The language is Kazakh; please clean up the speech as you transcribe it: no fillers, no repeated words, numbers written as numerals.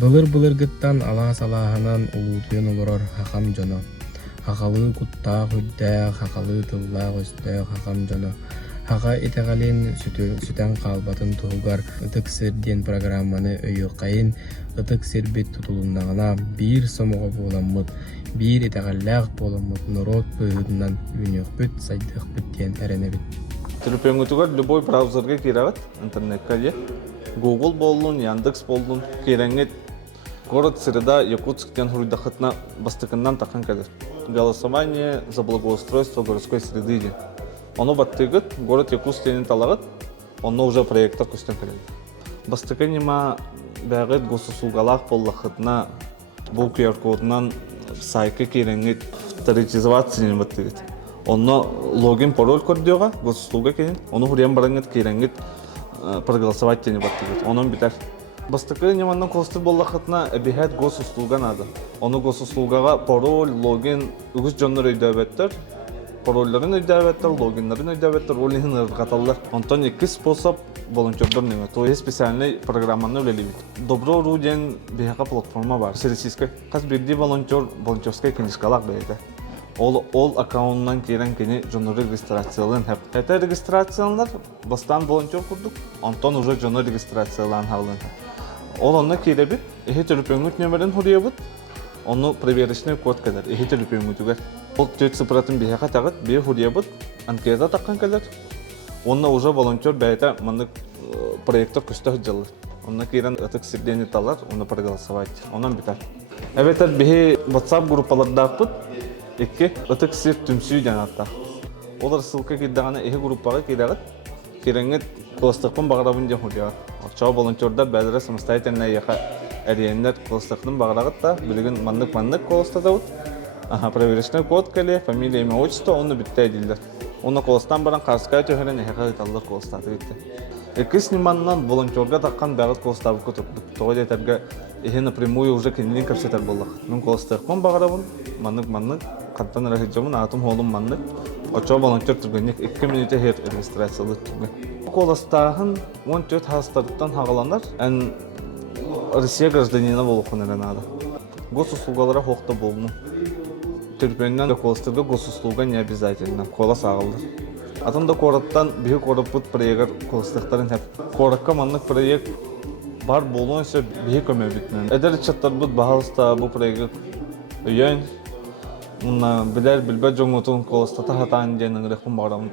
Былыр гыттан алаас алааһынан улуутуйан олорор хахам дьоно. Хахалыы куттаах үддээх, хахалыы тыллаах өстээх хахам дьоно. Хаха итэҕэлин сүтэн хаалбатын туһугар ытык сир диэн программаны өйүккайын ытык сирбит тутулуннаҕына биир сомоҕо буоламмыт, биир итэҕэллээх буоламмыт норот быһыытынан үүнүөхпүт, сайдыахпыт диэн эрэнэбит. Телепеңгүтүгөр любой браузерге кирагат, интернетке же. Google болдун, Яндекс болдун, киреңет город среда Якутсктен хуруйдахытна бастыкыннан тақан кәдір. Голосование за благоустройство городской среды же. Оно баттыгыт, город Якутстенен талагыт, оно уже проекттар көстен кәдір. Бастыкынима бәғыт госусулгалақ боллахытна бұл QR-кодынан сайкы киреңет авторитизациянен баттыгыт. Оно логин, пароль көрдіға, госуслуга кейін, оны хуриян бараңыт киреңет проголосовать тени баттыгыт. Онон битер. Бастыкы неманнан костыр боллахытна әбихәт госуслуга нады. Оны госуслугага пароль, логин, үгіз жонлар өйдәбеттер, парольларын өйдәбеттер, логинларын өйдәбеттер, олихин ырғаталар. Онтон екі способ волонтердар неме. То есть специальный программаны өлелебит. Добро руден бихака платформа бар, сервисискай. Қаз бірді волонтерскай кенешкалақ бәйді. Ол аккаунтынан керен кені жонлары регистрациялын хәп. Әті регистрацияланлар бастан волонтер құрдық, онтон уже жонлары регистрациялан халын. Ол онна керебит, эхе төліпеңгіт нөмерін хұрия оны проверочный код кәдір, эхе төліпеңгітігер. Ол төт сыпыратын бейхақа тағыт, бей хұрия бұд, анкета таққан кәдір. Онна уже волонтер бәйті маңдық проекттар күсті хүджалыр. Онна керен ұтық сирдені талар, оны проголосовать, онан бітер. Әбетер бейхе WhatsApp группалардақ бұд, Экке ытык сир түмсүй жанаттар. Олар ссылка кирдагана эхе группага кирагат. Кереңет костыкпын багырабын жан худягат. Чоо волонтердар бәдере самостоятельно яха әриеннер костыкпын багырагат та билеген мандык костатабыт. Проверочный код келе, фамилия, имя, отчество, оны битте дилдер. Оны костан баран карскай төһөрен эхе кайталлар костаты битте. Эки сниманнан волонтерга таккан бәгыт костабы көтөктүк. Тога жетерге эхе напрямую уже кенилин көрсөтөр болдук. Мен костыкпын багырабын, мандык Каттан рахиджамын атым холум мандык. Очо волонтер түргенек 2 минутта хер регистрациялы түрген. Коластахын 14 хастарыттан хагаланар, эн Россия гражданина болуқын әренады. Госуслугалара хоқта болуну. Түрпеннен коластырга госуслуга не обязательно. Колас ағылды. Атымда кораттан бихи кораппыт проегар коластықтарын хеп. Коракка мандык проект бар болуын сөп бихи көмебітмен. Эдер чаттар бұд бағалыста бұл проегар үйен. Bilber bilber jongutung kolostata hatan jeneng rekun baram